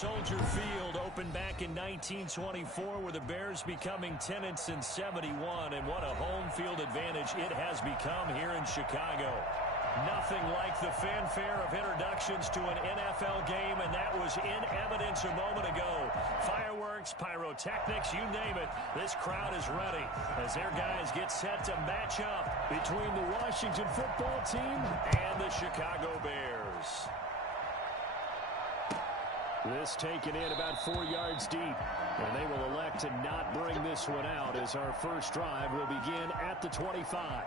Soldier Field opened back in 1924 with the Bears becoming 10-71, and what a home field advantage it has become here in Chicago. Nothing like the fanfare of introductions to an NFL game, and that was in evidence a moment ago. Fireworks, pyrotechnics, you name it, this crowd is ready as their guys get set to match up between the Washington football team and the Chicago Bears. This taken in about 4 yards deep, and they will elect to not bring this one out as our first drive will begin at the 25.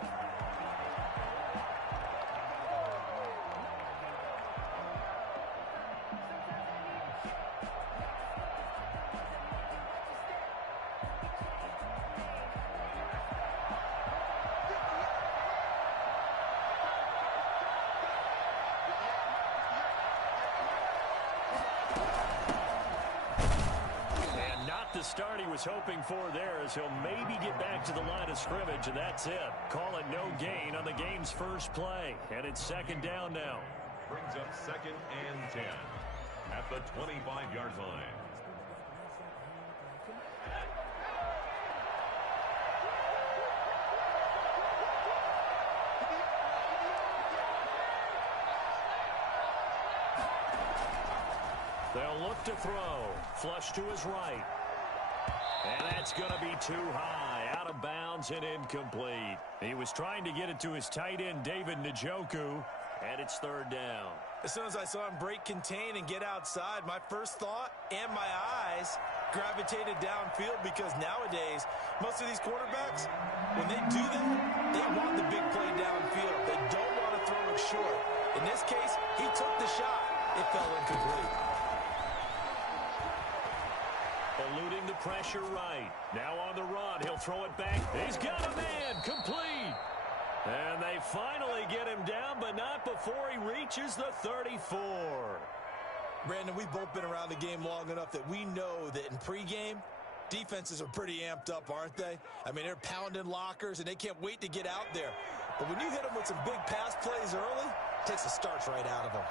Start he was hoping for there as he'll maybe get back to the line of scrimmage, and that's it. Call it no gain on the game's first play, and it's second down now. Brings up 2nd and 10 at the 25-yard line. They'll look to throw. Flush to his right. And that's going to be too high, out of bounds and incomplete. He was trying to get it to his tight end, David Njoku, and it's third down. As soon as I saw him break contain and get outside, my first thought and my eyes gravitated downfield, because nowadays, most of these quarterbacks, when they do that, they want the big play downfield. They don't want to throw it short. In this case, he took the shot. It fell incomplete. Eluding the pressure right. Now on the run. He'll throw it back. He's got a man. Complete. And they finally get him down, but not before he reaches the 34. Brandon, we've both been around the game long enough that we know that in pregame, defenses are pretty amped up, aren't they? I mean, they're pounding lockers, and they can't wait to get out there. But when you hit them with some big pass plays early, it takes the starch right out of them.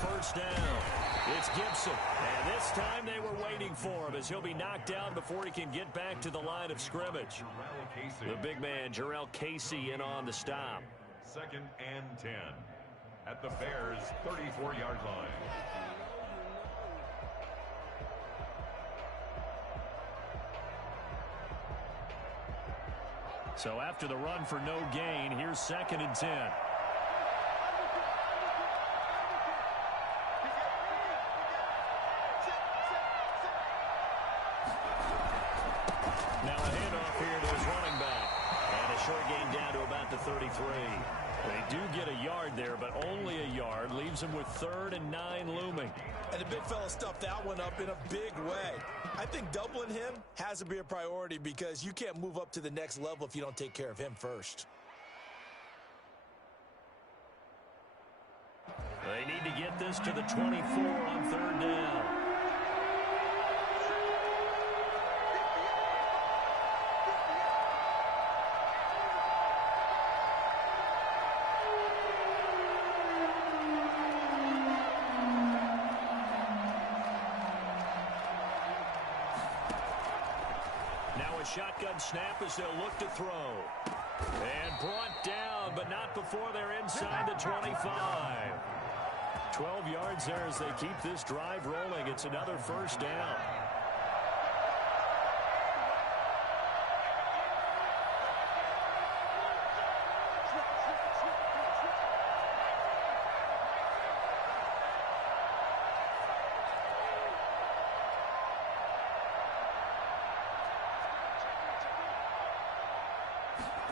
First down. It's Gibson. And this time they were waiting for him as he'll be knocked down before he can get back to the line of scrimmage. The big man, Jarrell Casey, in on the stop. 2nd and 10 at the Bears' 34-yard line. So after the run for no gain, here's 2nd and 10. Now a handoff here to his running back. And a short gain down to about the 33. They do get a yard there, but only a yard. Leaves them with 3rd and 9 looming. And the big fella stuffed that one up in a big way. I think doubling him has to be a priority, because you can't move up to the next level if you don't take care of him first. They need to get this to the 24 on 3rd down. Shotgun snap as they'll look to throw. And brought down, but not before they're inside the 25. 12 yards there as they keep this drive rolling. It's another first down.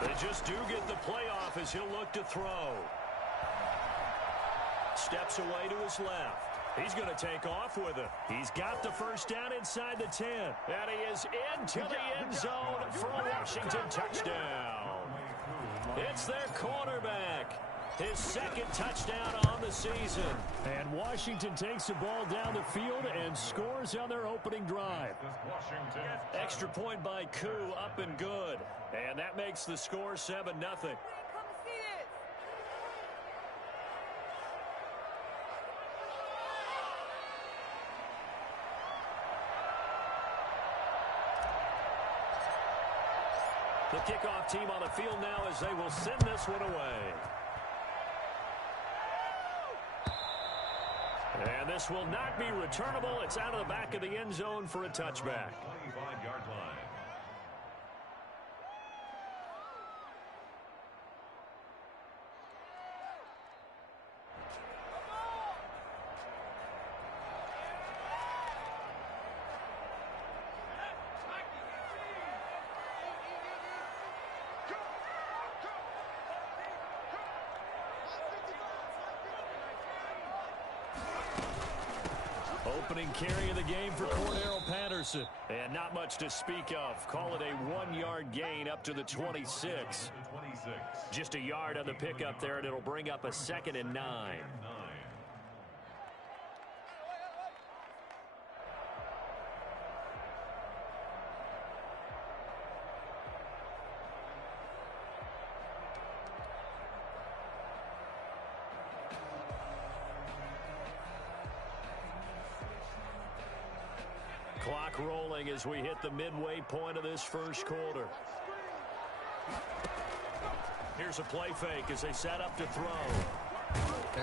They just do get the playoff as he'll look to throw. Steps away to his left. He's going to take off with it. He's got the first down inside the 10. And he is into the end zone for a Washington touchdown. It's their quarterback. His 2nd touchdown on the season. And Washington takes the ball down the field and scores on their opening drive. Extra point by Koo, up and good. And And that makes the score 7-0. The kickoff team on the field now as they will send this one away. And this will not be returnable. It's out of the back of the end zone for a touchback. 25-yard line. Opening carry of the game for Cordero Patterson. And not much to speak of. Call it a 1-yard gain up to the 26. Just a yard on the pickup there, and it'll bring up a 2nd and 9. Clock rolling as we hit the midway point of this first quarter. Here's a play fake as they set up to throw.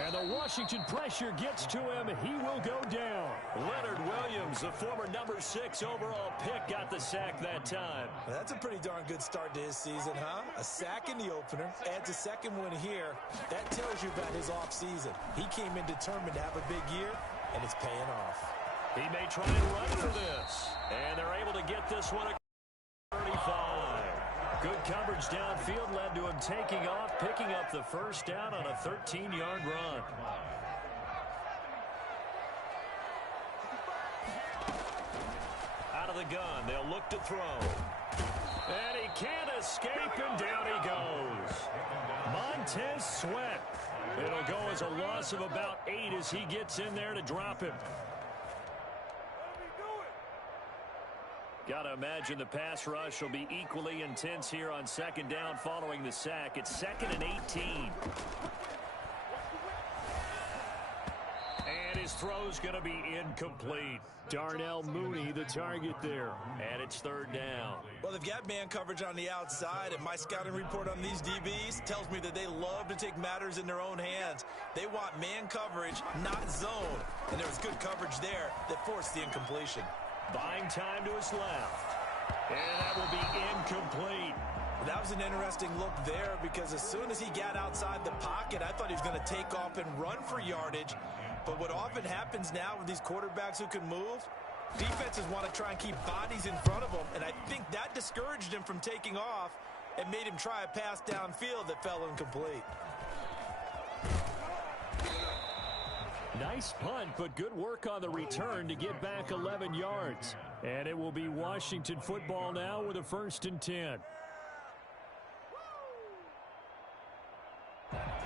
And the Washington pressure gets to him. He will go down. Leonard Williams, the former number 6 overall pick, got the sack that time. Well, that's a pretty darn good start to his season, huh? A sack in the opener, adds a second one here. That tells you about his offseason. He came in determined to have a big year, and it's paying off. He may try and run for this. And they're able to get this one at 35. Good coverage downfield led to him taking off, picking up the first down on a 13-yard run. Out of the gun, they'll look to throw. And he can't escape, and down he goes. Montez Sweat. It'll go as a loss of about 8 as he gets in there to drop him. Got to imagine the pass rush will be equally intense here on 2nd down following the sack. It's 2nd and 18. And his throw's going to be incomplete. Darnell Mooney, the target there. And it's 3rd down. Well, they've got man coverage on the outside, and my scouting report on these DBs tells me that they love to take matters in their own hands. They want man coverage, not zone. And there was good coverage there that forced the incompletion. Buying time to his left. And that will be incomplete. That was an interesting look there because as soon as he got outside the pocket, I thought he was going to take off and run for yardage. But what often happens now with these quarterbacks who can move, defenses want to try and keep bodies in front of them. And I think that discouraged him from taking off and made him try a pass downfield that fell incomplete. Nice punt, but good work on the return to get back 11 yards. And it will be Washington football now with a 1st and 10.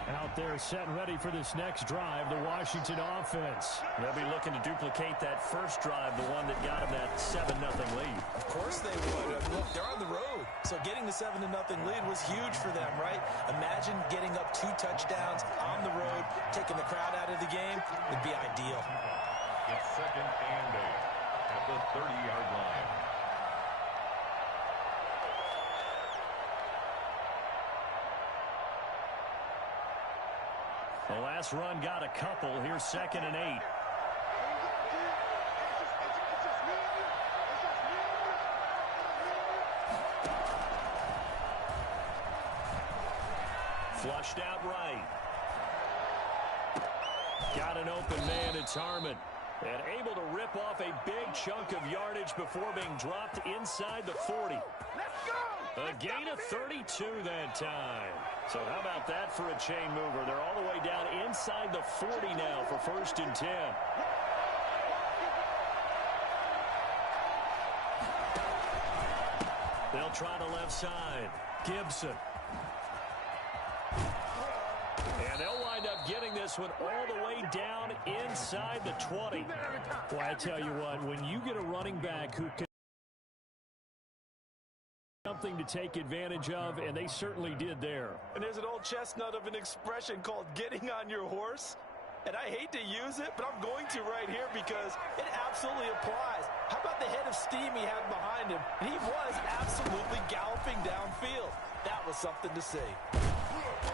Out there set and ready for this next drive, the Washington offense. They'll be looking to duplicate that first drive, the one that got them that 7-0 lead. Of course they would. Look, they're on the road, so getting the 7-0 lead was huge for them, right? Imagine getting up 2 touchdowns on the road, taking the crowd out of the game. Would be ideal. It's 2nd and 8 at the 30-yard line. The last run got a couple. Here's 2nd and 8. Flushed out right. Got an open man. It's Harmon. And able to rip off a big chunk of yardage before being dropped inside the 40. A gain of 32 that time. So how about that for a chain mover? They're all the way down inside the 40 now for 1st and 10. They'll try the left side. Gibson. And they'll wind up getting this one all the way down inside the 20. Boy, I tell you what, when you get a running back who can something to take advantage of, and they certainly did there. And there's an old chestnut of an expression called getting on your horse. And I hate to use it, but I'm going to right here because it absolutely applies. How about the head of steam he had behind him? And he was absolutely galloping downfield. That was something to see.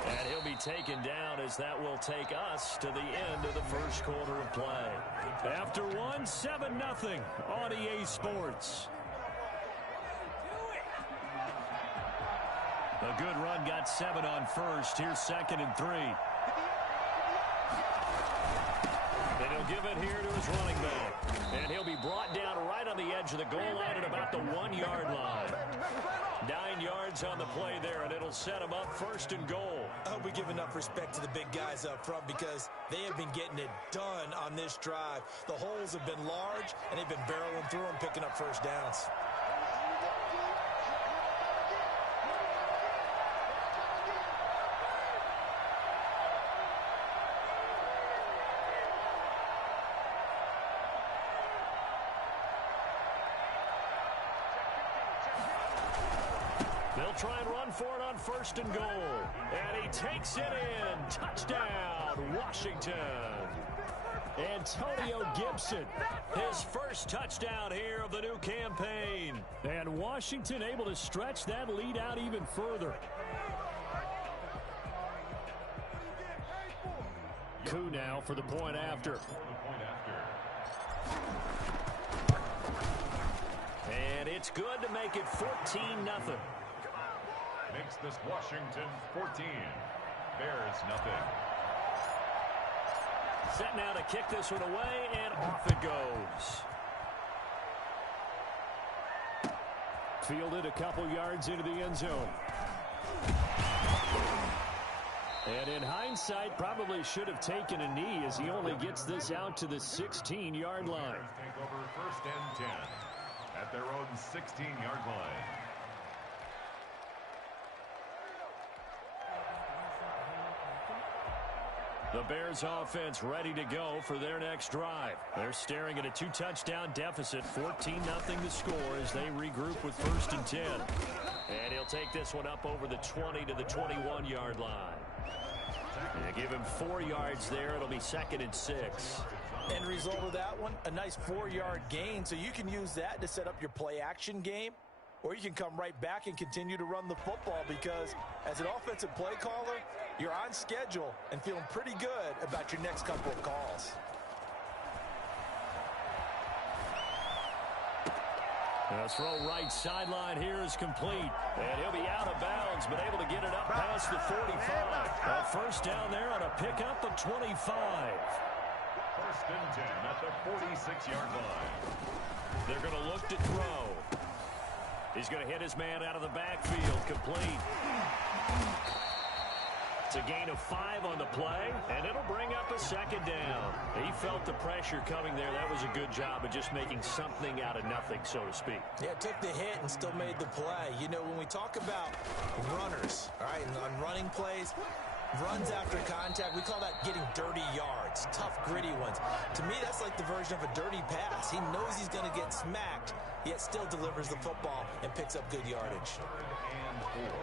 And he'll be taken down as that will take us to the end of the first quarter of play. After one, 7-0 on EA Sports. A good run, got 7 on first. Here's 2nd and 3. And he'll give it here to his running back. And he'll be brought down right on the edge of the goal line at about the 1-yard line. 9 yards on the play there, and it'll set him up 1st and goal. I hope we give enough respect to the big guys up front because they have been getting it done on this drive. The holes have been large, and they've been barreling through them, picking up first downs. They'll try and run for it on 1st and goal. And he takes it in. Touchdown, Washington. Antonio Gibson, his first touchdown here of the new campaign. And Washington able to stretch that lead out even further. Coup now for the point after. And it's good to make it 14-0. Makes this Washington 14. Bears nothing. Set now to kick this one away, and off it goes. Fielded a couple yards into the end zone. And in hindsight, probably should have taken a knee as he only gets this out to the 16-yard line. Take over 1st and 10 at their own 16-yard line. The Bears offense ready to go for their next drive. They're staring at a 2-touchdown deficit, 14-0 the score as they regroup with 1st and 10. And he'll take this one up over the 20 to the 21-yard line. And give him 4 yards there. It'll be 2nd and 6. End result of that one, a nice 4-yard gain. So you can use that to set up your play-action game, or you can come right back and continue to run the football because as an offensive play caller, you're on schedule and feeling pretty good about your next couple of calls. The throw right sideline here is complete. And he'll be out of bounds, but able to get it up past the 45. A first down there on a pickup of 25. 1st and 10 at the 46-yard line. They're going to look to throw. He's going to hit his man out of the backfield. Complete. It's a gain of 5 on the play, and it'll bring up a 2nd down. He felt the pressure coming there. That was a good job of just making something out of nothing, so to speak. Yeah, took the hit and still made the play. You know, when we talk about runners, all right, and on running plays, runs after contact, we call that getting dirty yards, tough, gritty ones. To me, that's like the version of a dirty pass. He knows he's going to get smacked, yet still delivers the football and picks up good yardage. 3rd and 4.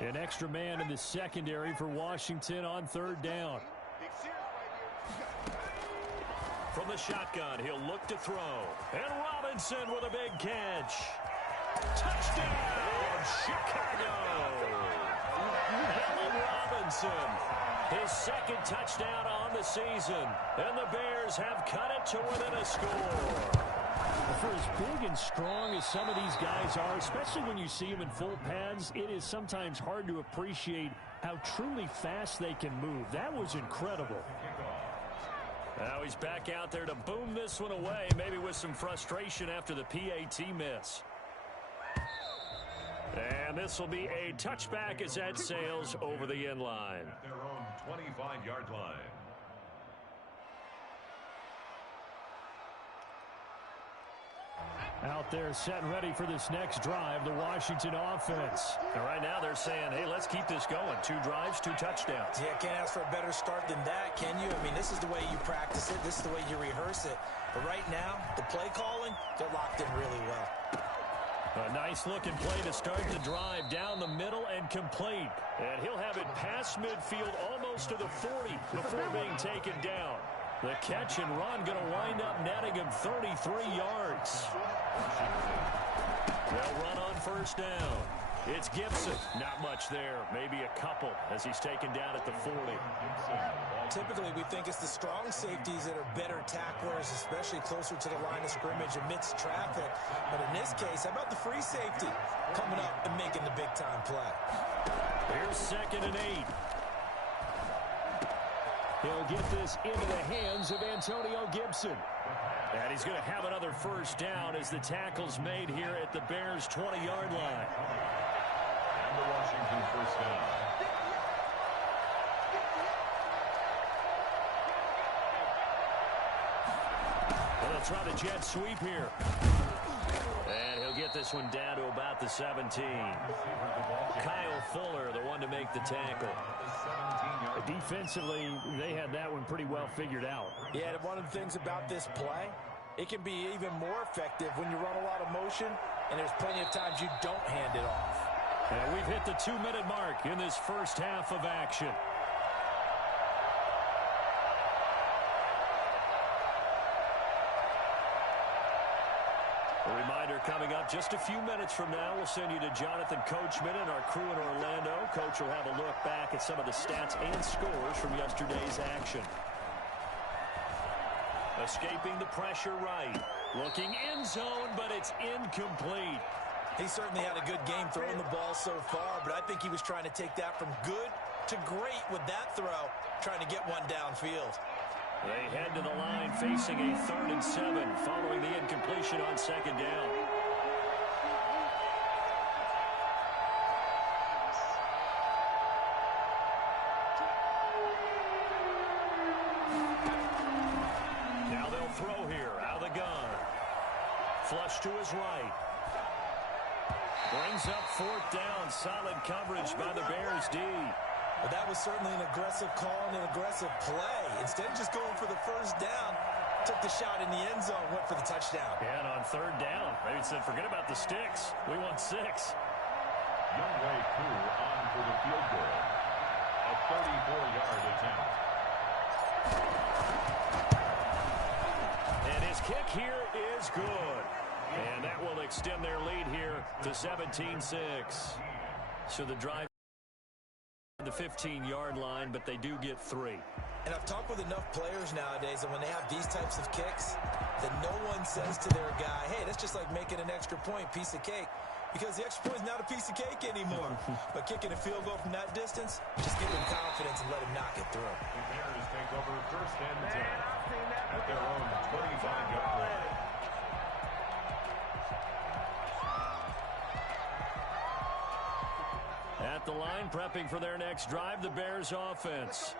An extra man in the secondary for Washington on 3rd down. From the shotgun, he'll look to throw. And Robinson with a big catch. Touchdown, Chicago! Allen Robinson, his 2nd touchdown on the season. And the Bears have cut it to within a score. For as big and strong as some of these guys are, especially when you see them in full pads, it is sometimes hard to appreciate how truly fast they can move. That was incredible. Now he's back out there to boom this one away, maybe with some frustration after the PAT miss. And this will be a touchback as that sails over the end line. At their own 25-yard line. Out there set and ready for this next drive, the Washington offense. And right now they're saying, hey, let's keep this going. 2 drives, 2 touchdowns. Yeah, can't ask for a better start than that, can you? I mean, this is the way you practice it. This is the way you rehearse it. But right now, the play calling, they're locked in really well. A nice-looking play to start the drive down the middle and complete. And he'll have it past midfield almost to the 40 before being taken down. The catch and run going to wind up netting him 33 yards. They'll run on first down. It's Gibson. Not much there. Maybe a couple as he's taken down at the 40. Typically, we think it's the strong safeties that are better tacklers, especially closer to the line of scrimmage amidst traffic. But in this case, how about the free safety coming up and making the big-time play? Here's 2nd and 8. He'll get this into the hands of Antonio Gibson. And he's going to have another first down as the tackle's made here at the Bears' 20-yard line. And the Washington first down. Well, they'll try the jet sweep here. And he'll get this one down to about the 17. Kyle Fuller, the one to make the tackle. Defensively, they had that one pretty well figured out. Yeah, and one of the things about this play, it can be even more effective when you run a lot of motion, and there's plenty of times you don't hand it off. And we've hit the 2-minute mark in this first half of action. A reminder coming up just a few minutes from now. We'll send you to Jonathan Coachman and our crew in Orlando. Coach will have a look back at some of the stats and scores from yesterday's action. Escaping the pressure right. Looking end zone, but it's incomplete. He certainly had a good game throwing the ball so far, but I think he was trying to take that from good to great with that throw, trying to get one downfield. They head to the line facing a 3rd and 7 following the incompletion on 2nd down. Now they'll throw here out of the gun. Flush to his right. Brings up 4th down. Solid coverage by the Bears D. But that was certainly an aggressive call and an aggressive play. Instead of just going for the first down, took the shot in the end zone, went for the touchdown. And on 3rd down, they said, forget about the sticks. We want 6. Youngway Koo on for the field goal. A 34-yard attempt. And his kick here is good. And that will extend their lead here to 17-6. So the drive the 15-yard line, but they do get 3. And I've talked with enough players nowadays that when they have these types of kicks, that no one says to their guy, hey, that's just like making an extra point, piece of cake. Because the extra point is not a piece of cake anymore. But kicking a field goal from that distance, just give him confidence and let him knock it through. The Bears take over 1st and 10 at their own 25-yard line. At the line, prepping for their next drive, the Bears offense.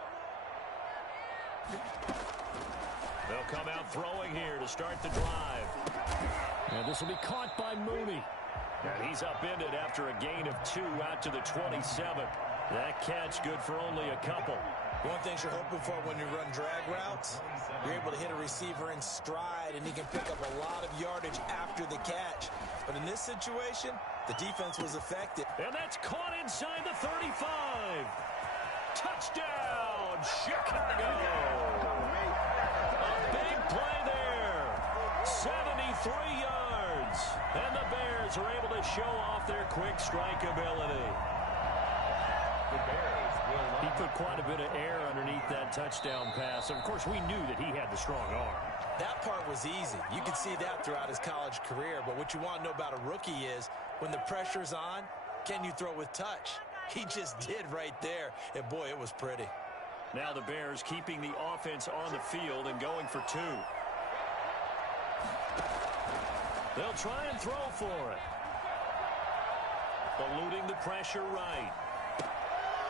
They'll come out throwing here to start the drive. And this will be caught by Mooney. And he's upended after a gain of 2 out to the 27. That catch good for only a couple. One thing you're hoping for when you run drag routes, you're able to hit a receiver in stride, and he can pick up a lot of yardage after the catch. But in this situation, the defense was effective. And that's caught inside the 35. Touchdown, Chicago. A big play there. 73 yards. And the Bears are able to show off their quick strike ability. The Bears will He put quite a bit of air underneath that touchdown pass. Of course, we knew that he had the strong arm. That part was easy. You could see that throughout his college career. But what you want to know about a rookie is when the pressure's on, can you throw with touch? He just did right there. And, boy, it was pretty. Now the Bears keeping the offense on the field and going for 2. They'll try and throw for it. Eluding the pressure right.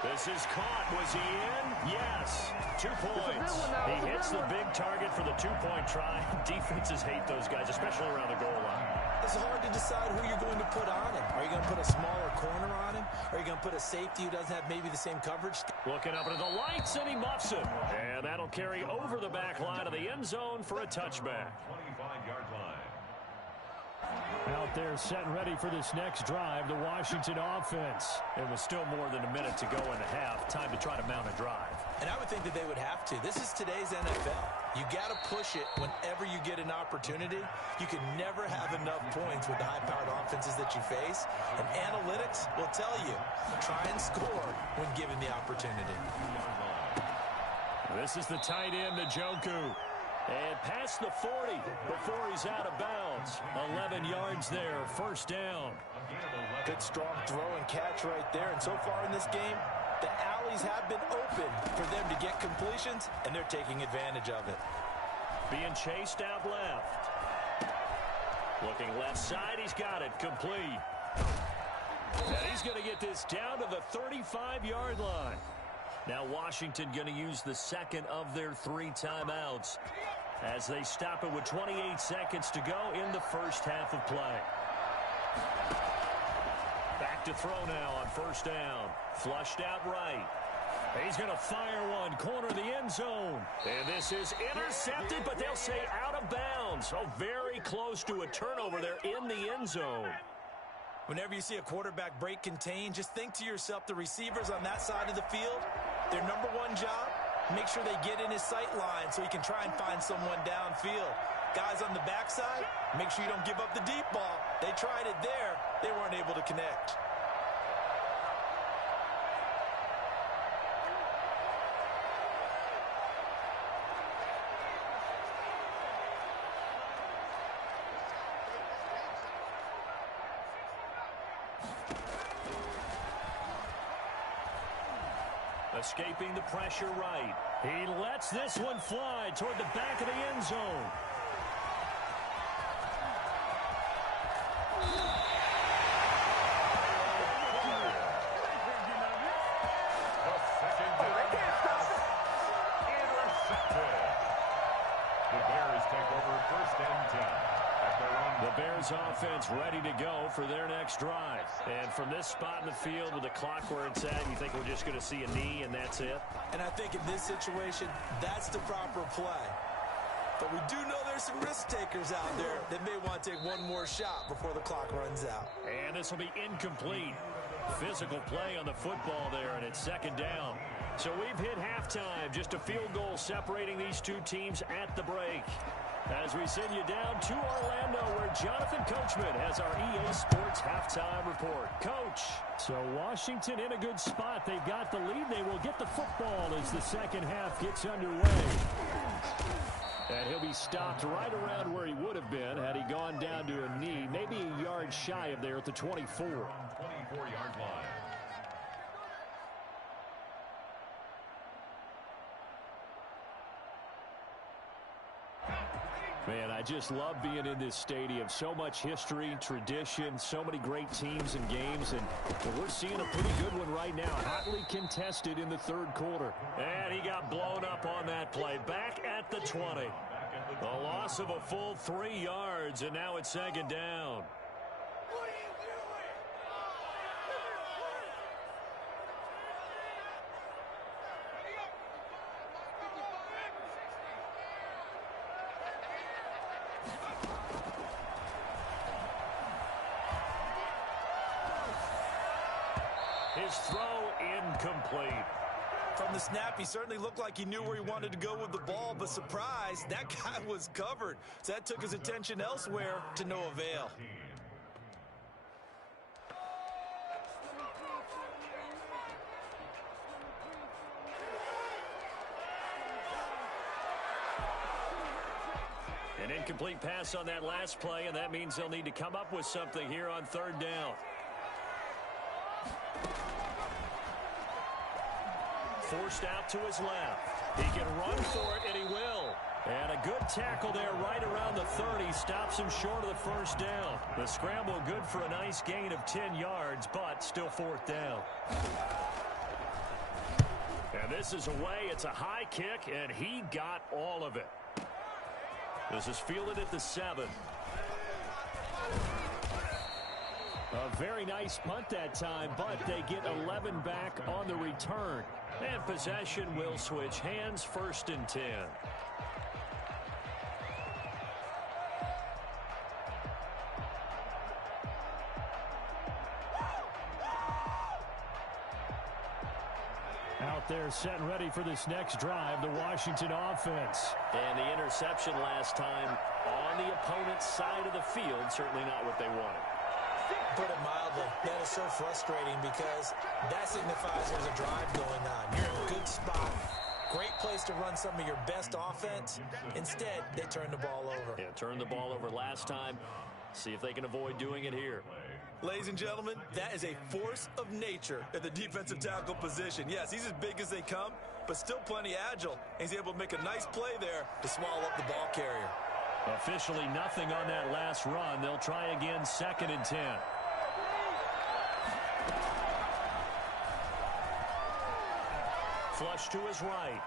This is caught. Was he in? Yes. 2 points. He hits the big target for the 2-point try. Defenses hate those guys, especially around the goal line. This decide who you're going to put on him. Are you going to put a smaller corner on him? Are you going to put a safety who doesn't have maybe the same coverage? Looking up into the lights, and he muffs it. And that'll carry over the back line of the end zone for a touchback. 25-yard line. Out there set and ready for this next drive, the Washington offense. It was still more than a minute to go in the half. Time to try to mount a drive. And I would think that they would have to. This is today's NFL. You got to push it whenever you get an opportunity. You can never have enough points with the high-powered offenses that you face. And analytics will tell you, try and score when given the opportunity. This is the tight end, Njoku. And past the 40 before he's out of bounds. 11 yards there, first down. Good strong throw and catch right there. And so far in this game, the alleys have been open for them to get completions, and they're taking advantage of it. Being chased out left. Looking left side, he's got it, complete. And he's going to get this down to the 35-yard line. Now Washington going to use the second of their 3 timeouts as they stop it with 28 seconds to go in the first half of play. Back to throw now on first down. Flushed out right. He's going to fire one, corner of the end zone. And this is intercepted, but they'll say out of bounds. Oh, very close to a turnover there in the end zone. Whenever you see a quarterback break contain, just think to yourself, the receivers on that side of the field, their number one job, make sure they get in his sight line so he can try and find someone downfield. Guys on the backside, make sure you don't give up the deep ball. They tried it there. They weren't able to connect. Escaping the pressure right. He lets this one fly toward the back of the end zone. The second down pass intercepted. The Bears take over first and 10. The Bears offense ready to go for their next drive. And from this spot in the field with the clock where it's at, you think we're just going to see a knee and that's it? And I think in this situation, that's the proper play. But we do know there's some risk takers out there that may want to take one more shot before the clock runs out. And this will be incomplete. Physical play on the football there, and it's second down. So we've hit halftime. Just a field goal separating these two teams at the break. As we send you down to Orlando, where Jonathan Coachman has our EA Sports halftime report. Coach. So Washington in a good spot. They've got the lead. They will get the football as the second half gets underway. And he'll be stopped right around where he would have been had he gone down to a knee, maybe a yard shy of there at the 24. 24-yard line. Man, I just love being in this stadium. So much history, tradition, so many great teams and games, and we're seeing a pretty good one right now. Hotly contested in the third quarter. And he got blown up on that play. Back at the 20. A loss of a full 3 yards, and now it's second down. His throw incomplete. From the snap, he certainly looked like he knew where he wanted to go with the ball, but surprise, that guy was covered. So that took his attention elsewhere to no avail. An incomplete pass on that last play, and that means they'll need to come up with something here on third down. Forced out to his left. He can run for it, and he will. And a good tackle there right around the 30. Stops him short of the first down. The scramble good for a nice gain of 10 yards, but still fourth down. And this is away. It's a high kick, and he got all of it. This is fielded at the 7. Very nice punt that time, but they get 11 back on the return. And possession will switch hands, 1st and 10. Out there set and ready for this next drive, the Washington offense. And the interception last time on the opponent's side of the field, certainly not what they wanted. Put it mildly, that is so frustrating because that signifies there's a drive going on. You're in a good spot. Great place to run some of your best offense. Instead, they turn the ball over. Yeah, turned the ball over last time. See if they can avoid doing it here. Ladies and gentlemen, that is a force of nature at the defensive tackle position. Yes, he's as big as they come, but still plenty agile. He's able to make a nice play there to swallow up the ball carrier. Officially nothing on that last run. They'll try again, 2nd and 10. Flush to his right.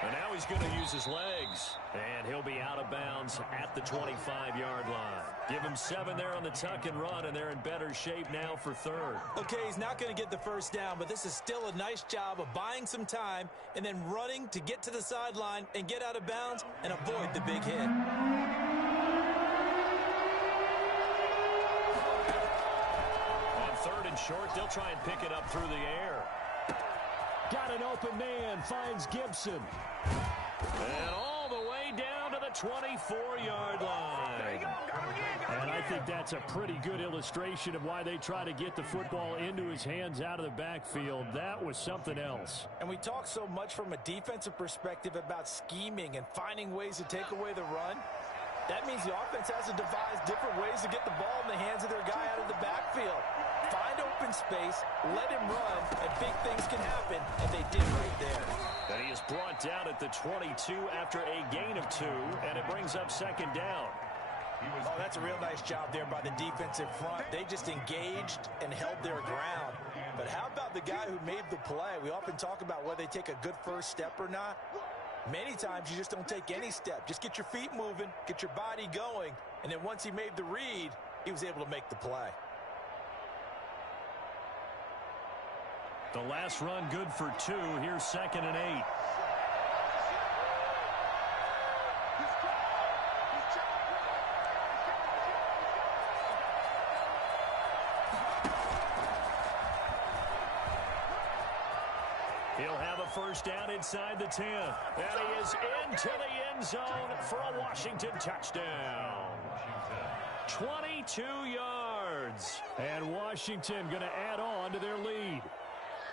And now he's going to use his legs. And he'll be out of bounds at the 25-yard line. Give him 7 there on the tuck and run, and they're in better shape now for 3rd. Okay, he's not going to get the first down, but this is still a nice job of buying some time and then running to get to the sideline and get out of bounds and avoid the big hit. On 3rd and short, they'll try and pick it up through the air. Got an open man, finds Gibson. And all the way down to the 24-yard line. And I think that's a pretty good illustration of why they try to get the football into his hands out of the backfield. That was something else. And we talk so much from a defensive perspective about scheming and finding ways to take away the run. That means the offense has to devise different ways to get the ball in the hands of their guy out of the backfield. Find open space, let him run, and big things can happen, and they did right there. And he is brought down at the 22 after a gain of 2, and it brings up 2nd down. Oh, that's a real nice job there by the defensive front. They just engaged and held their ground. But how about the guy who made the play? We often talk about whether they take a good first step or not. Many times you just don't take any step. Just get your feet moving, get your body going, and then once he made the read, he was able to make the play. The last run good for 2. Here's 2nd and 8. He'll have a first down inside the 10. And he is into the end zone for a Washington touchdown. 22 yards. And Washington going to add on to their lead.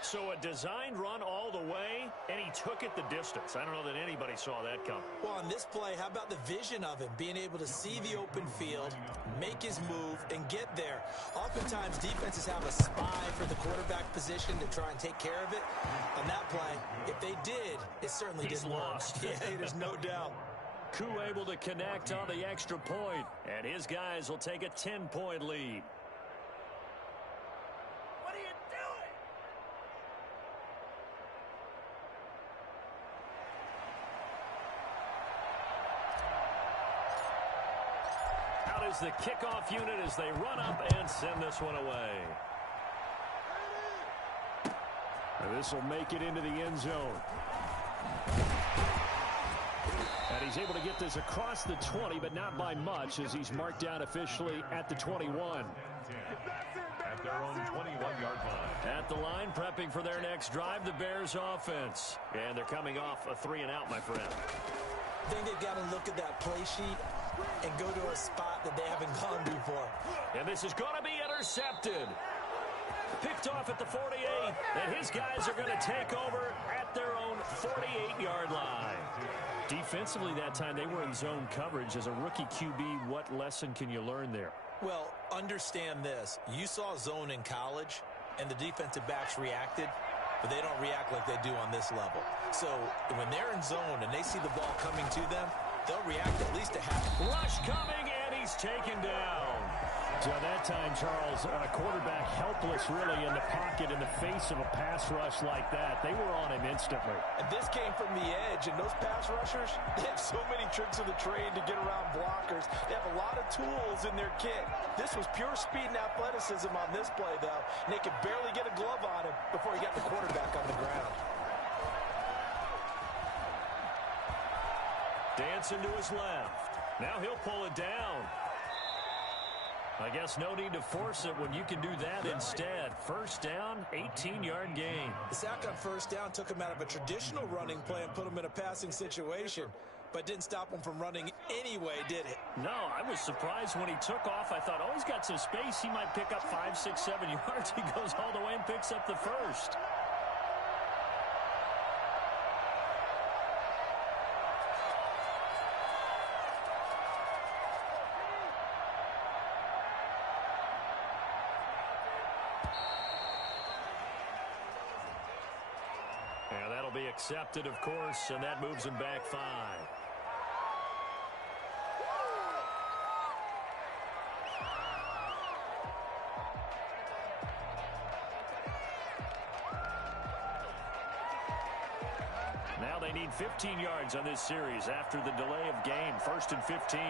So a designed run all the way, and he took it the distance. I don't know that anybody saw that coming. Well, on this play, how about the vision of him? Being able to see the open field, make his move, and get there. Oftentimes, defenses have a spy for the quarterback position to try and take care of it. On that play, if they did, it certainly didn't lost. work. Yeah, there's no doubt. Koo able to connect on the extra point, and his guys will take a 10-point lead. Is the kickoff unit as they run up and send this one away. And this will make it into the end zone. And he's able to get this across the 20, but not by much, as he's marked down officially at the 21. At their own 21-yard line. At the line, prepping for their next drive, the Bears offense. And they're coming off a 3-and-out, my friend. I think they've got to look at that play sheet and go to a spot that they haven't gone before. And this is going to be intercepted. Picked off at the 48, and his guys are going to take over at their own 48-yard line. Defensively that time, they were in zone coverage. As a rookie QB, what lesson can you learn there? Well, understand this. You saw zone in college, and the defensive backs reacted, but they don't react like they do on this level. So when they're in zone and they see the ball coming to them, they'll react at least a half. Rush coming, and he's taken down. So at that time, Charles, a quarterback helpless really in the pocket in the face of a pass rush like that. They were on him instantly. And this came from the edge, and those pass rushers, they have so many tricks of the trade to get around blockers. They have a lot of tools in their kit. This was pure speed and athleticism on this play, though, and they could barely get a glove on him before he got the quarterback on the ground. Dancing to his left. Now he'll pull it down. I guess no need to force it when you can do that instead. First down, 18-yard gain. The sack on first down took him out of a traditional running play and put him in a passing situation, but didn't stop him from running anyway, did it? No, I was surprised when he took off. I thought, oh, he's got some space. He might pick up 5, 6, 7 yards. He goes all the way and picks up the first. Yeah, that'll be accepted, of course, and that moves him back 5. Now they need 15 yards on this series after the delay of game. 1st and 15.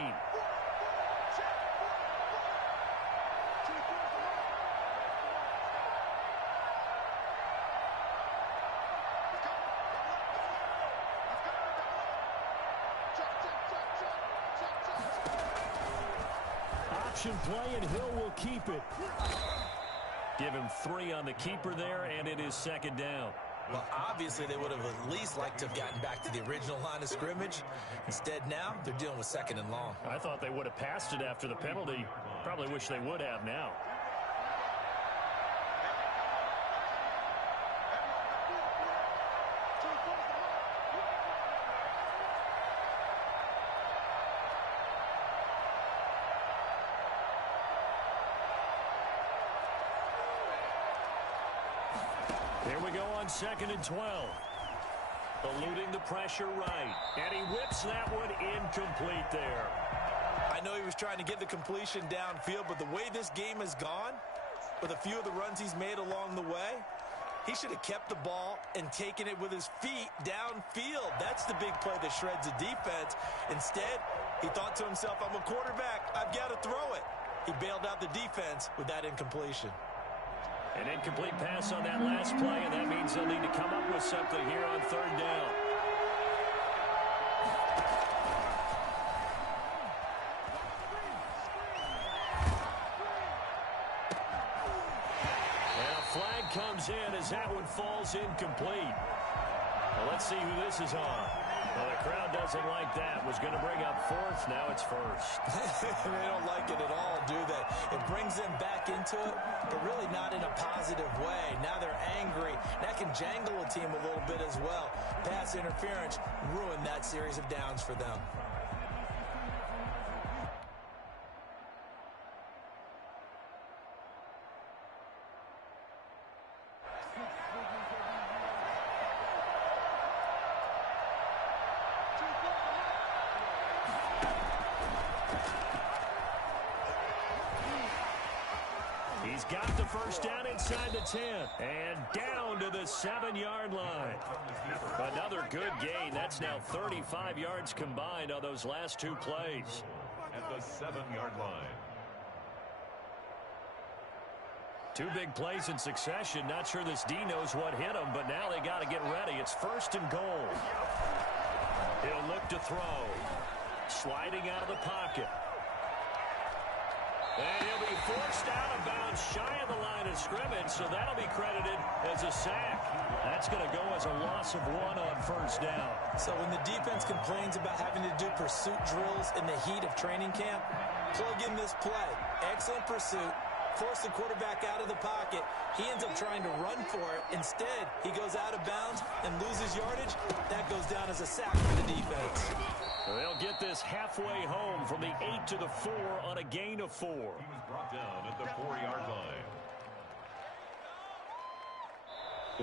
Play, and Hill will keep it. Give him 3 on the keeper there, and it is 2nd down. Well, obviously they would have at least liked to have gotten back to the original line of scrimmage. Instead, now they're dealing with 2nd and long. I thought they would have passed it after the penalty. Probably wish they would have now. Here we go on 2nd and 12. Eluding the pressure right. And he whips that one incomplete there. I know he was trying to get the completion downfield, but the way this game has gone, with a few of the runs he's made along the way, he should have kept the ball and taken it with his feet downfield. That's the big play that shreds the defense. Instead, he thought to himself, I'm a quarterback. I've got to throw it. He bailed out the defense with that incompletion. An incomplete pass on that last play, and that means they'll need to come up with something here on 3rd down. And a flag comes in as that one falls incomplete. Well, let's see who this is on. Well, the crowd doesn't like that. Was going to bring up 4th. Now it's 1st. They don't like it at all, do they? It brings them back into it, but really not in a positive way. Now they're angry. That can jangle a team a little bit as well. Pass interference ruined that series of downs for them. He's got the first down inside the 10 and down to the 7-yard line. Another good gain. That's now 35 yards combined on those last 2 plays. At the 7-yard line. 2 big plays in succession. Not sure this D knows what hit him, but now they got to get ready. It's 1st and goal. He'll look to throw. Sliding out of the pocket. And he'll be forced out of bounds shy of the line of scrimmage, so that'll be credited as a sack. That's going to go as a loss of 1 on 1st down. So when the defense complains about having to do pursuit drills in the heat of training camp, plug in this play. Excellent pursuit. Force the quarterback out of the pocket. He ends up trying to run for it. Instead, he goes out of bounds and loses yardage. That goes down as a sack for the defense. They'll get this halfway home from the 8 to the 4 on a gain of 4. He was brought down at the 4-yard line.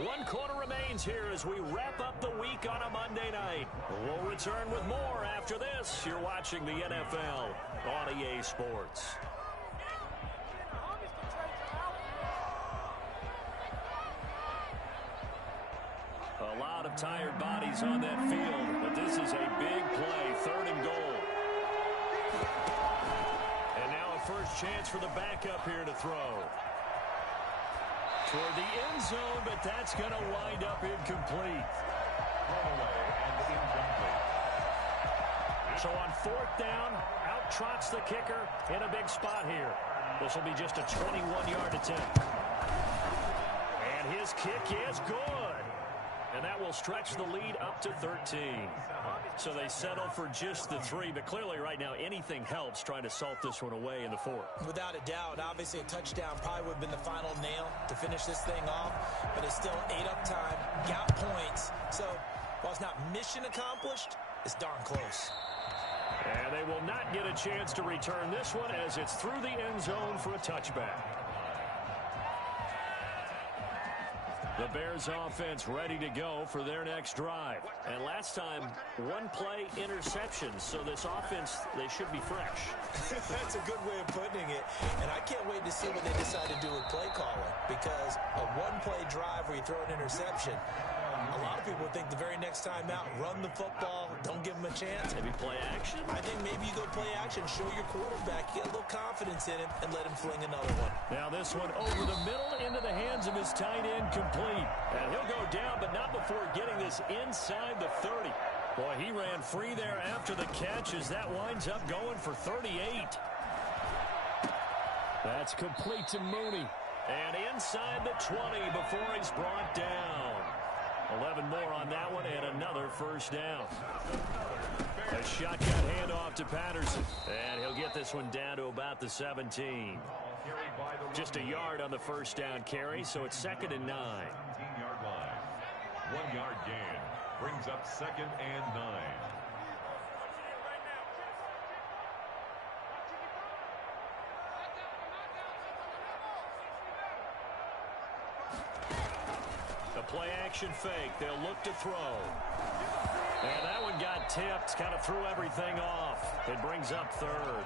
1 quarter remains here as we wrap up the week on a Monday night. We'll return with more after this. You're watching the NFL on EA Sports. A lot of tired bodies on that field, but this is a big play, 3rd and goal. And now a first chance for the backup here to throw. Toward the end zone, but that's going to wind up incomplete. Thrown away and incomplete. So on 4th down, out trots the kicker in a big spot here. This will be just a 21-yard attempt. And his kick is good. And that will stretch the lead up to 13. So they settle for just the 3, but clearly right now anything helps trying to salt this one away in the 4th. Without a doubt, obviously a touchdown probably would have been the final nail to finish this thing off, but it's still 8 up time, got points. So while it's not mission accomplished, it's darn close. And they will not get a chance to return this one as it's through the end zone for a touchback. The Bears offense ready to go for their next drive. And last time, 1-play interception. So this offense, they should be fresh. That's a good way of putting it. And I can't wait to see what they decide to do with play calling. Because a 1-play drive where you throw an interception, a lot of people think the very next time out, run the football, don't give them a chance. Maybe play action? I think maybe you go play action, show your quarterback, get a little confidence in him, and let him fling another one. Now this one over the middle into the hands of his tight end, complete. And he'll go down, but not before getting this inside the 30. Boy, he ran free there after the catch as that winds up going for 38. That's complete to Mooney. And inside the 20 before he's brought down. 11 more on that one and another first down. A shotgun handoff to Patterson. And he'll get this one down to about the 17. Just a yard on the first down carry, so it's 2nd and 9. 17-yard line. 1-yard gain. Brings up 2nd and 9. The play action fake. They'll look to throw. And that one got tipped. Kind of threw everything off. It brings up 3rd.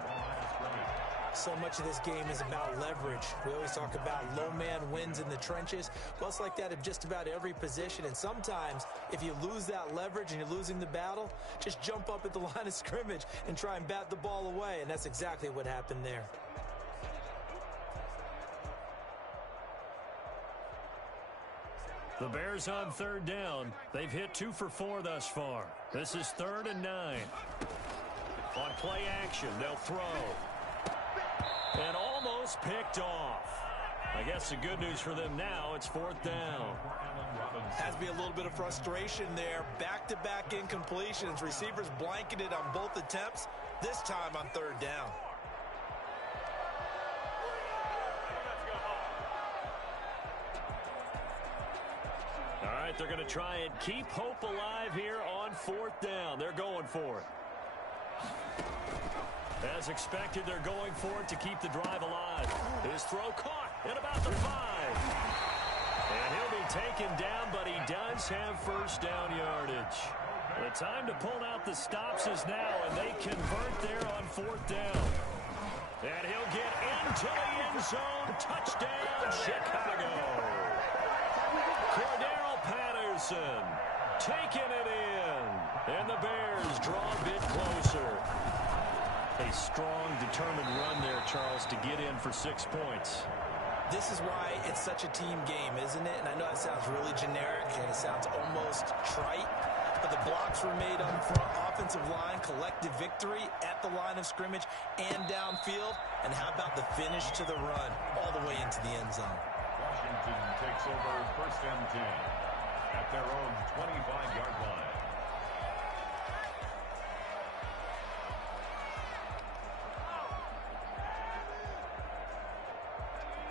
So much of this game is about leverage. We always talk about low man wins in the trenches. Well, it's like that at just about every position. And sometimes, if you lose that leverage and you're losing the battle, just jump up at the line of scrimmage and try and bat the ball away. And that's exactly what happened there. The Bears on 3rd down. They've hit 2 for 4 thus far. This is 3rd and 9. On play action, they'll throw. And almost picked off. I guess the good news for them now, it's 4th down. Has to be a little bit of frustration there. Back-to-back incompletions. Receivers blanketed on both attempts, this time on 3rd down. All right, they're going to try and keep hope alive here on 4th down. They're going for it. As expected, they're going for it to keep the drive alive. His throw caught at about the 5. And he'll be taken down, but he does have first down yardage. The time to pull out the stops is now, and they convert there on 4th down. And he'll get into the end zone. Touchdown, Chicago. Cordero Patterson taking it in. And the Bears draw a bit closer. A strong, determined run there, Charles, to get in for 6 points. This is why it's such a team game, isn't it? And I know it sounds really generic and it sounds almost trite, but the blocks were made on the front offensive line, collective victory at the line of scrimmage and downfield. And how about the finish to the run all the way into the end zone? Washington takes over 1st and 10 at their own 25-yard line.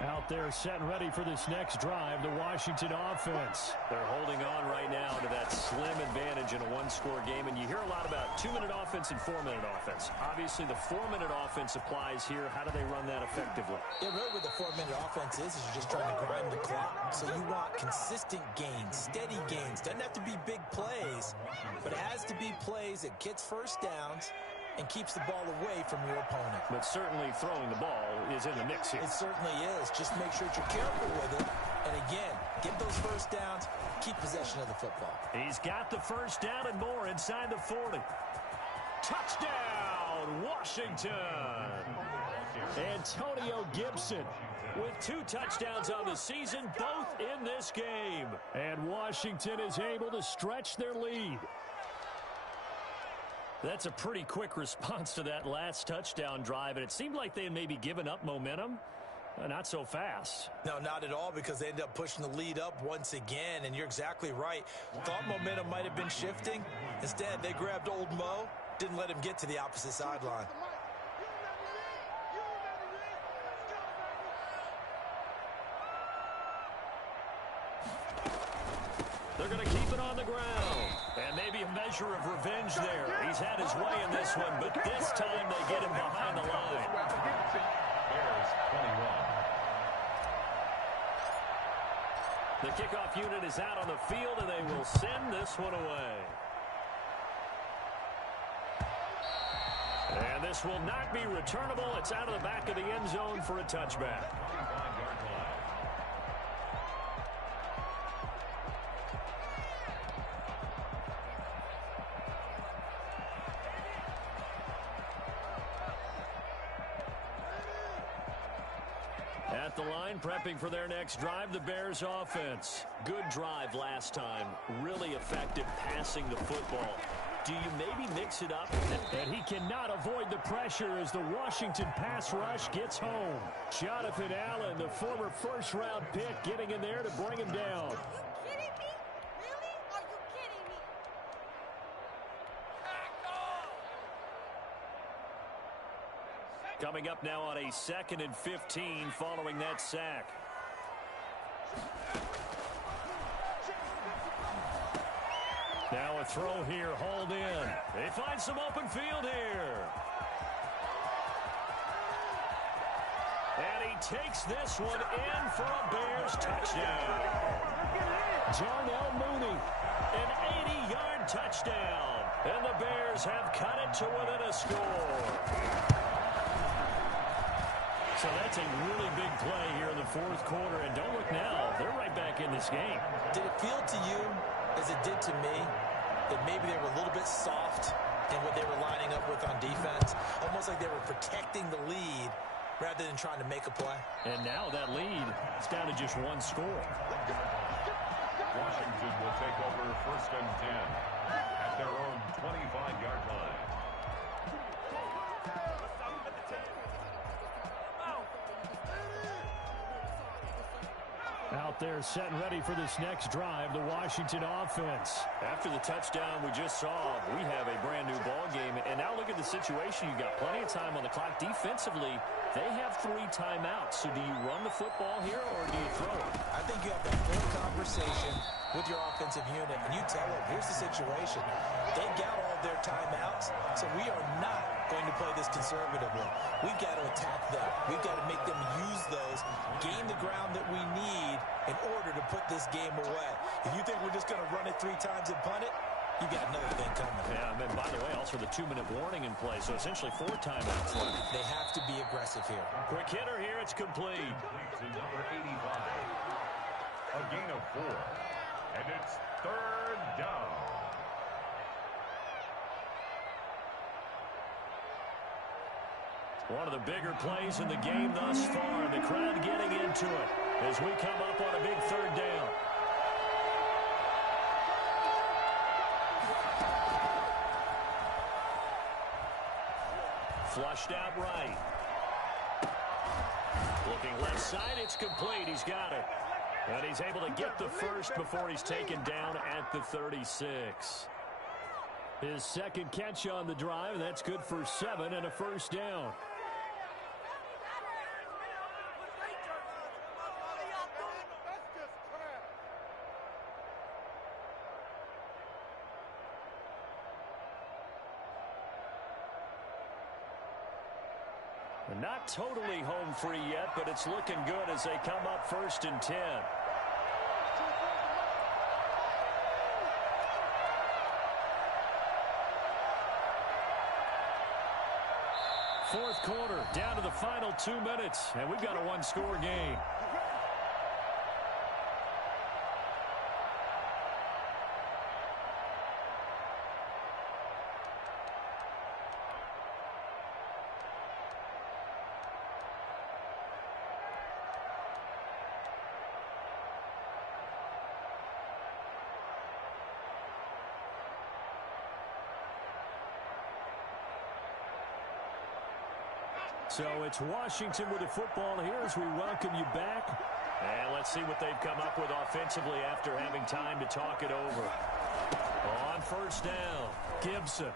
Out there set and ready for this next drive, the Washington offense. They're holding on right now to that slim advantage in a 1-score game, and you hear a lot about 2-minute offense and 4-minute offense. Obviously, the 4-minute offense applies here. How do they run that effectively? Yeah, really what the 4-minute offense is you're just trying to grind the clock. So you want consistent gains, steady gains. Doesn't have to be big plays, but it has to be plays that gets first downs and keeps the ball away from your opponent. But certainly throwing the ball is in the mix here. It certainly is. Just make sure that you're careful with it. And again, Get those first downs. Keep possession of the football. He's got the first down and more inside the 40. Touchdown, Washington. Antonio Gibson with 2 touchdowns on the season, both in this game. And Washington is able to stretch their lead. That's a pretty quick response to that last touchdown drive, and it seemed like they had maybe given up momentum. Not so fast. No, not at all, because they ended up pushing the lead up once again, and you're exactly right. Thought momentum might have been shifting. Instead, they grabbed old Mo, didn't let him get to the opposite sideline. They're going to keep it on the ground. And maybe a measure of revenge there. He's had his way in this one, but this time they get him behind the line. Bears 21. The kickoff unit is out on the field, and they will send this one away. And this will not be returnable. It's out of the back of the end zone for a touchback. 25-yard line. At the line, prepping for their next drive, the Bears offense. Good drive last time. Really effective passing the football. Do you maybe mix it up? And he cannot avoid the pressure as the Washington pass rush gets home. Jonathan Allen, the former first-round pick, getting in there to bring him down. Are you kidding me? Really? Are you kidding me? Coming up now on a 2nd and 15 following that sack. Now a throw here, hauled in. They find some open field here. And he takes this one in for a Bears touchdown. Darnell Mooney, an 80-yard touchdown. And the Bears have cut it to within a score. So that's a really big play here in the 4th quarter. And don't look now, they're right back in this game. Did it feel to you, as it did to me, that maybe they were a little bit soft in what they were lining up with on defense? Almost like they were protecting the lead rather than trying to make a play. And now that lead is down to just 1 score. Washington will take over 1st and 10 at their own 25-yard line. Out there set and ready for this next drive, the Washington offense. After the touchdown we just saw, we have a brand new ball game. And now look at the situation. You've got plenty of time on the clock. Defensively, they have 3 timeouts. So do you run the football here or do you throw it? I think you have that full conversation with your offensive unit, and you tell them, here's the situation. They got all their timeouts, so we are not going to play this conservatively. We've got to attack them. We've got to make them use those, gain the ground that we need in order to put this game away. If you think we're just going to run it 3 times and punt it, you got another thing coming. Yeah, and by the way, also the 2-minute warning in play, so essentially 4 timeouts left. They have to be aggressive here. Quick hitter here, it's complete. To number 85. A gain of 4. And it's 3rd down. One of the bigger plays in the game thus far. The crowd getting into it as we come up on a big 3rd down. Flushed out right. Looking left side, it's complete. He's got it. And he's able to get the first before he's taken down at the 36. His 2nd catch on the drive, and that's good for 7 and a 1st down. Not totally home free yet, but it's looking good as they come up 1st and 10. Fourth quarter, down to the final 2 minutes, and we've got a 1-score game. So it's Washington with the football here as we welcome you back. And let's see what they've come up with offensively after having time to talk it over. On first down, Gibson.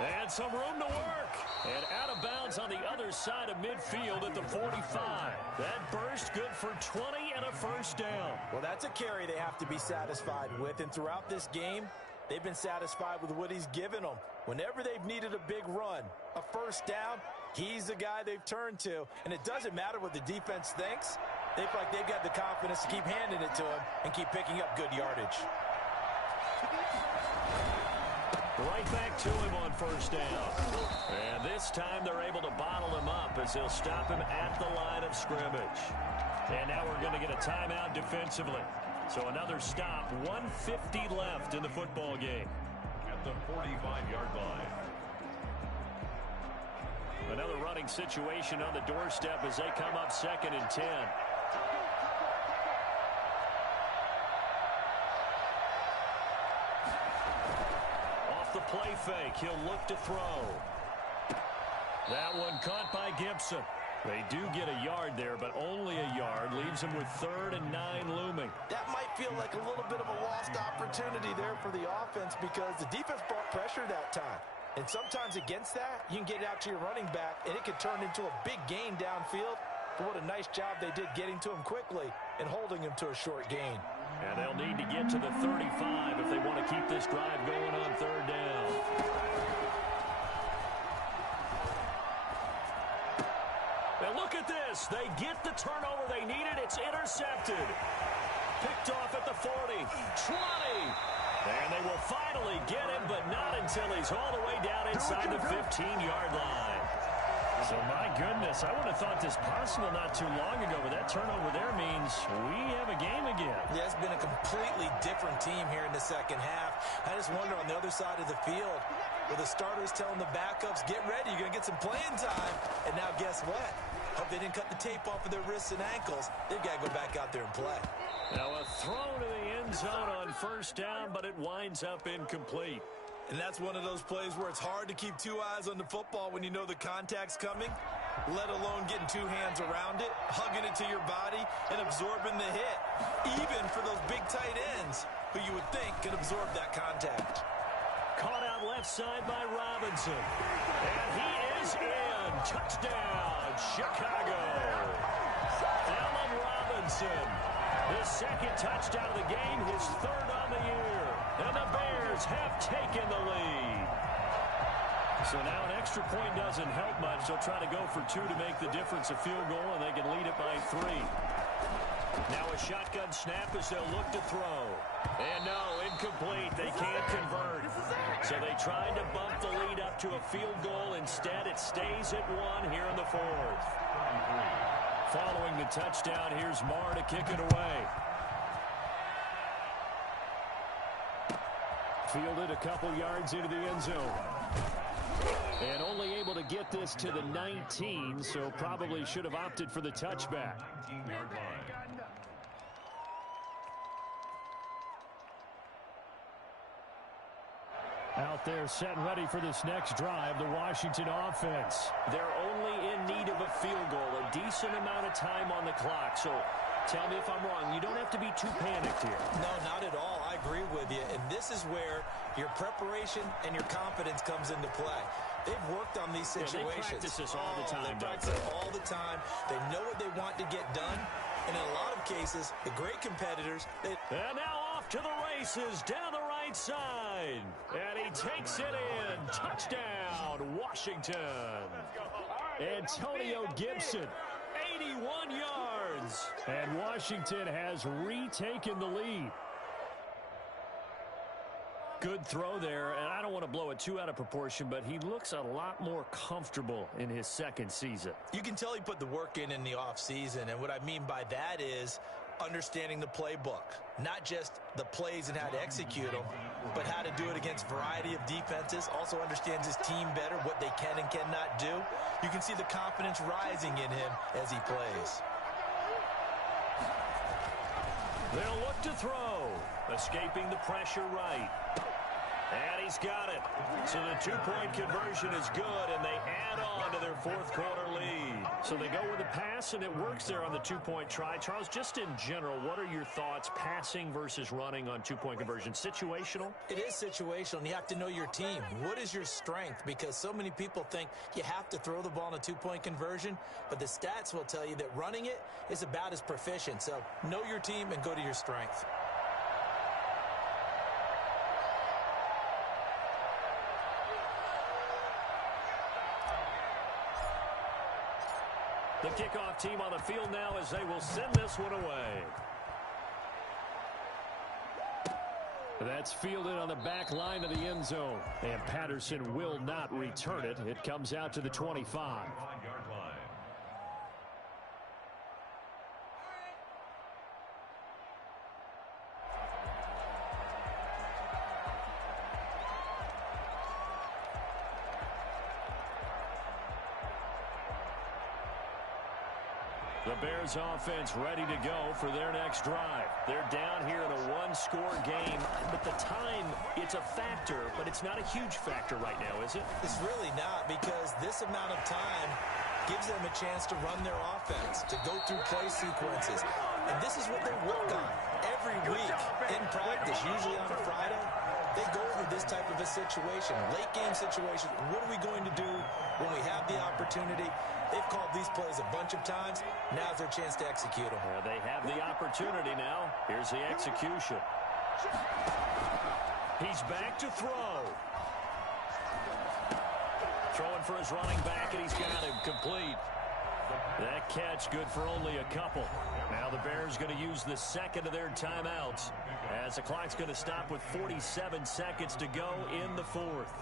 And some room to work. And out of bounds on the other side of midfield at the 45. That burst good for 20 and a first down. Well, that's a carry they have to be satisfied with. And throughout this game, they've been satisfied with what he's given them. Whenever they've needed a big run, a first down, he's the guy they've turned to. And it doesn't matter what the defense thinks. They feel like they've got the confidence to keep handing it to him and keep picking up good yardage. Right back to him on first down. And this time they're able to bottle him up as they'll stop him at the line of scrimmage. And now we're going to get a timeout defensively. So another stop, 1:50 left in the football game. At the 45-yard line. Another running situation on the doorstep as they come up 2nd and 10. Off the play fake, he'll look to throw. That one caught by Gibson. They do get a yard there, but only a yard. Leaves them with 3rd and 9 looming. That might feel like a little bit of a lost opportunity there for the offense because the defense brought pressure that time. And sometimes against that, you can get out to your running back, and it can turn into a big gain downfield. But what a nice job they did getting to him quickly and holding him to a short gain. And they'll need to get to the 35 if they want to keep this drive going on 3rd down. And look at this. They get the turnover they needed. It's intercepted. Picked off at the 40, 20. And they will finally get him, but not until he's all the way down inside the 15-yard line. So, my goodness, I would have thought this possible not too long ago, but that turnover there means we have a game again. Yeah, it's been a completely different team here in the second half. I just wonder on the other side of the field, where the starters telling the backups, get ready, you're going to get some playing time. And now guess what? Hope they didn't cut the tape off of their wrists and ankles. They've got to go back out there and play. Now a throw to the end zone on first down, but it winds up incomplete. And that's one of those plays where it's hard to keep two eyes on the football when you know the contact's coming, let alone getting two hands around it, hugging it to your body, and absorbing the hit, even for those big tight ends who you would think can absorb that contact. Caught out left side by Robinson. And he is in. Touchdown, Chicago. Allen Robinson. His 2nd touchdown of the game, his 3rd on the year. And the Bears have taken the lead. So now an extra point doesn't help much. They'll try to go for 2 to make the difference a field goal, and they can lead it by 3. Now a shotgun snap as they'll look to throw. And no, incomplete. They can't convert. So they tried to bump the lead up to a field goal. Instead, it stays at 1 here in the 4th. Following the touchdown, here's Marr to kick it away. Fielded a couple yards into the end zone. And only able to get this to the 19, so probably should have opted for the touchback. 19-yard line. Out there set and ready for this next drive, the Washington offense. They're only in need of a field goal, a decent amount of time on the clock. So tell me if I'm wrong. You don't have to be too panicked here. No, not at all. I agree with you. And this is where your preparation and your confidence comes into play. They've worked on these situations. They practice this all the time. They practice it all the time. They know what they want to get done. And in a lot of cases, the great competitors... And now off to the races down the right side. And he takes it in. Touchdown, Washington. Antonio Gibson, 81 yards. And Washington has retaken the lead. Good throw there, and I don't want to blow it too out of proportion, but he looks a lot more comfortable in his 2nd season. You can tell he put the work in the offseason, and what I mean by that is understanding the playbook. Not just the plays and how to execute them, but how to do it against a variety of defenses. Also understands his team better, what they can and cannot do. You can see the confidence rising in him as he plays. They'll look to throw. Escaping the pressure right. And he's got it. So the two-point conversion is good, and they add on to their fourth quarter lead. So they go with a pass, and it works there on the two-point try. Charles, just in general, what are your thoughts passing versus running on two-point conversion? Situational? It is situational, and you have to know your team. What is your strength? Because so many people think you have to throw the ball in a two-point conversion, but the stats will tell you that running it is about as proficient. So know your team and go to your strength. The kickoff team on the field now as they will send this one away. That's fielded on the back line of the end zone. And Patterson will not return it. It comes out to the 25. The Bears offense ready to go for their next drive. They're down here in a one-score game, but the time, it's a factor, but it's not a huge factor right now, is it? It's really not, because this amount of time gives them a chance to run their offense, to go through play sequences. And this is what they work on every week in practice, usually on a Friday. They go over this type of a situation, late game situation. What are we going to do when we have the opportunity? They've called these plays a bunch of times. Now's their chance to execute them. They have the opportunity now. Here's the execution. He's back to throw. Throwing for his running back, and he's got him complete. That catch good for only a couple. Now the Bears going to use the second of their timeouts as the clock's going to stop with 47 seconds to go in the fourth.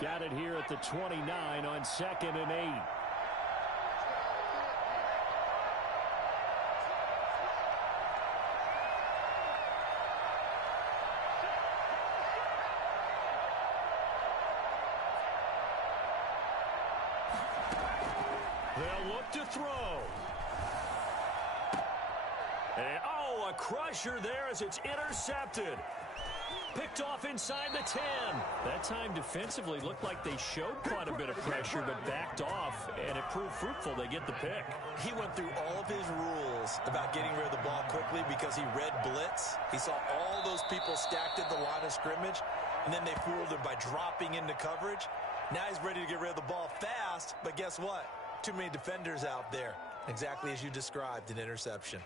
Got it here at the 29 on 2nd and 8. They'll look to throw. And, oh, a crusher there as it's intercepted. Picked off inside the 10. That time defensively looked like they showed quite a bit of pressure but backed off, and it proved fruitful. They get the pick. He went through all of his rules about getting rid of the ball quickly because he read blitz. He saw all those people stacked at the line of scrimmage, and then they fooled him by dropping into coverage. Now he's ready to get rid of the ball fast, but guess what? Too many defenders out there. Exactly as you described, an interception.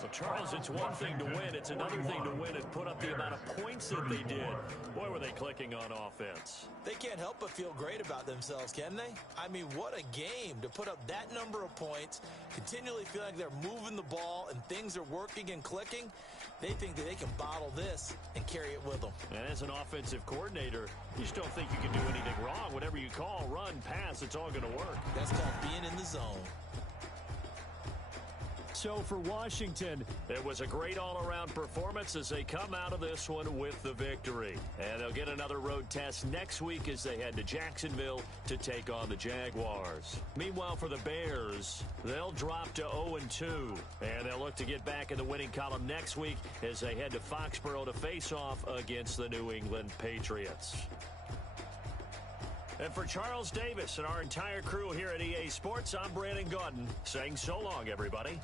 So, Charles, it's one thing to win. It's another thing to win and put up the amount of points that they did. Boy, were they clicking on offense. They can't help but feel great about themselves, can they? I mean, what a game to put up that number of points, continually feel like they're moving the ball and things are working and clicking. They think that they can bottle this and carry it with them. And as an offensive coordinator, you just don't think you can do anything wrong. Whatever you call, run, pass, it's all going to work. That's called being in the zone. So for Washington, it was a great all-around performance as they come out of this one with the victory. And they'll get another road test next week as they head to Jacksonville to take on the Jaguars. Meanwhile, for the Bears, they'll drop to 0-2. And they'll look to get back in the winning column next week as they head to Foxborough to face off against the New England Patriots. And for Charles Davis and our entire crew here at EA Sports, I'm Brandon Gaudin saying so long, everybody.